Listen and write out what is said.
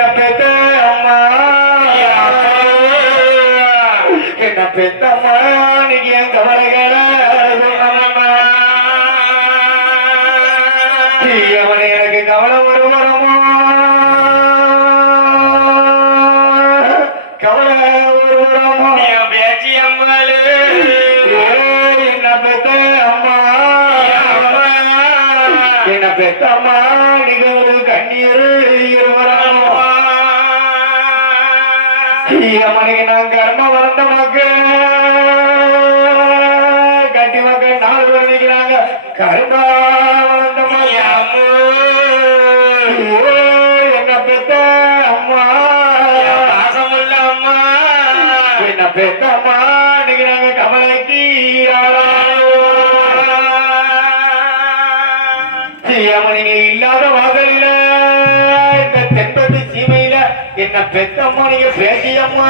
என்ன பெத்த அம்மா என்ன பெத்த அம்மா நீங்க என் கவலைகள அவனை எனக்கு கவலை ஒரு வரமோ கவலை ஒரு வரமோ என் பேச்சு அம்மாளு ஏய், என்ன பெத்த அம்மா என்ன பெத்த அம்மா நீங்க ஒரு கண்ணீர் அவனுக்கு நான் கர்ம வளர்ந்த மக்கள் கட்டி மக்கள் நாலு பேர் நிற்கிறாங்க கர்ம வளர்ந்த என்ன பெத்த அம்மா. பாசமுள்ள அம்மா. என்ன பெத்த அம்மா நிற்கிறாங்க கமலைக்கு ஆளாயோ நீங்க இல்லாத என்ன பெத்தம்மா நீங்க பேசியம்மா